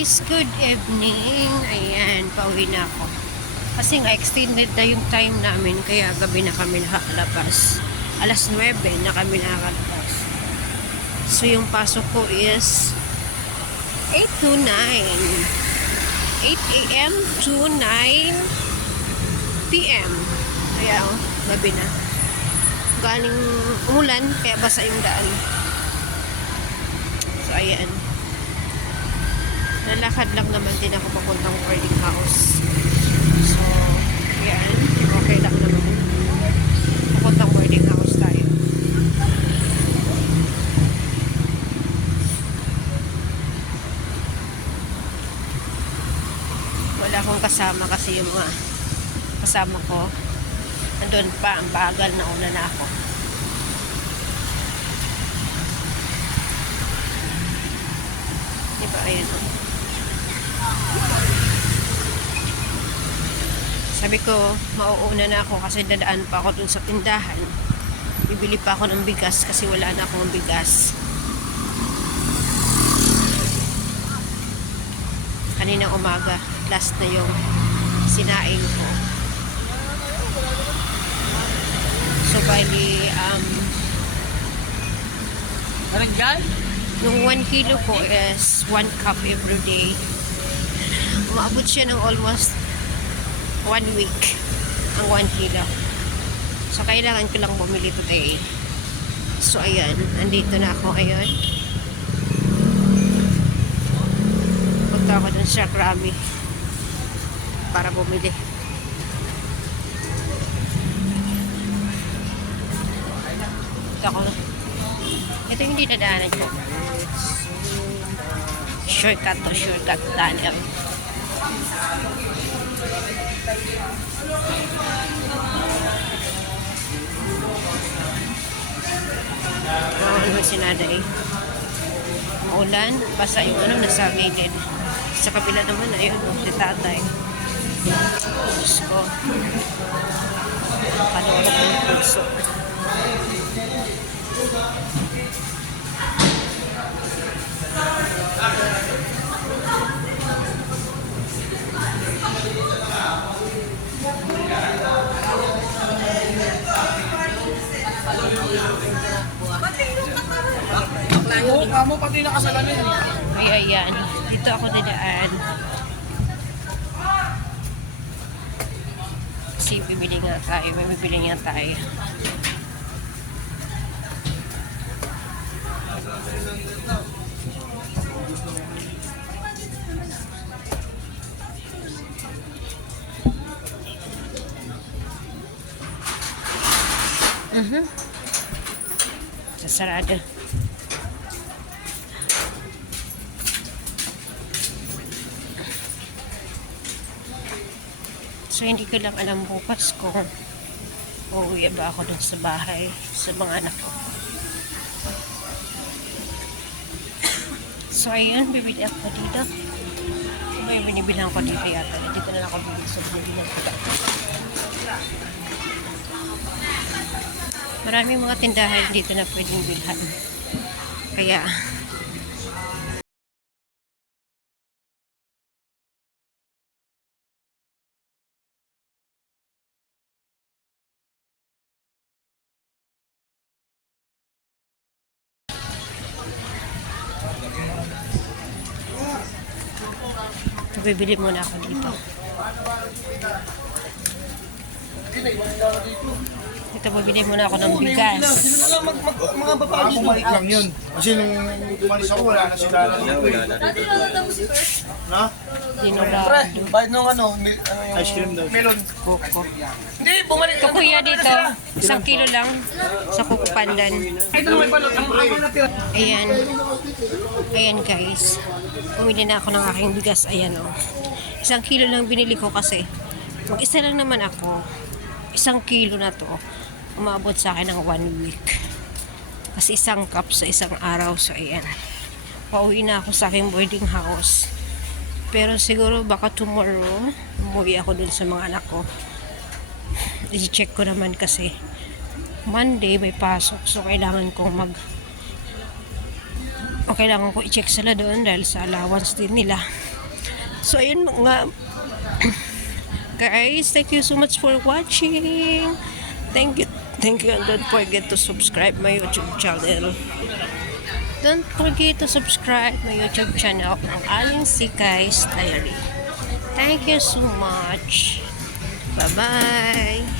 guys, good evening. Ayan, pauwi na ako. Kasi nga extended na yung time namin, kaya gabi na kami nakakalabas. Alas 9 na kami nakakalabas. So yung pasok ko is 8 to 9. 8 a.m. to 9 p.m. Kaya gabi na. Galing umulan, kaya basa yung daan. So ayan. Nalakad lang naman din ako papuntang boarding house. So, yan. Okay lang naman. Papuntang boarding house tayo. Wala akong kasama kasi yung mga kasama ko. Nandun pa, ang bagal na una na ako. Diba, ayan o. Sabi ko, mauuna na ako kasi dadaan pa ako dun sa tindahan. Bibili pa ako ng bigas kasi wala na akong bigas. Kaninang umaga, last na yung sinaing ko. So, bali, yung 1 kilo ko is 1 cup every day. Umaabot siya ng almost 1 week ang 1 kilo. So, kailangan ko lang bumili today. So, ayan. Andito na ako ngayon. Punta ako dun sa Krami para bumili. Ito ako na. Ito yung dinadaanan ko. Shortcut to shortcut tunnel. Ano sinaday? Maulan, basa yung ano nasa gilid. Sa kabila naman ayun, si tatay. Diyos ko. Kalorok ng puso. Kamu pati nakasalamin. Ay, ayan. Dito ako nadaan. Kasi bibili nga tayo. May bibili nga tayo. Sarado. So, hindi ko lang alam bukas kung uuwi ba ako dun sa bahay sa mga anak ko. So, ayun, bibili ako dito. May binibilang ko dito yata. Dito na lang ako bibili sa binibilang ko. Maraming mga tindahan dito na pwedeng bilhan. Kaya, bibili muna ako dito. Ito, bibili muna ako ng bigas. Mga babae dito. Bumalik lang yun. Kasi nung umalis ako, wala na sila. Na? Dinurado. Bayad nung ano yung Ice cream daw. melon. Kuko. Hindi, bumalik Ito kuya dito, 1 kilo lang sa Kuko Pandan. Ito na may balot. Ang natira. Ayan. Ayan guys. Umili na ako ng aking bigas. Ayan o. 1 kilo lang binili ko kasi mag-isa lang naman ako. 1 kilo na to. Umabot sa akin ng 1 week. Kasi 1 cup sa isang araw. So ayan. Pauwi na ako sa aking boarding house. Pero siguro baka tomorrow umuwi ako dun sa mga anak ko. I-check ko naman kasi Monday may pasok. So kailangan kong kailangan ko i-check sila doon dahil sa allowance din nila. So, ayun mga guys, thank you so much for watching. Thank you, and don't forget to subscribe my YouTube channel. Don't forget to subscribe my YouTube channel ng Aling Sikay's Diary. Thank you so much. Bye-bye.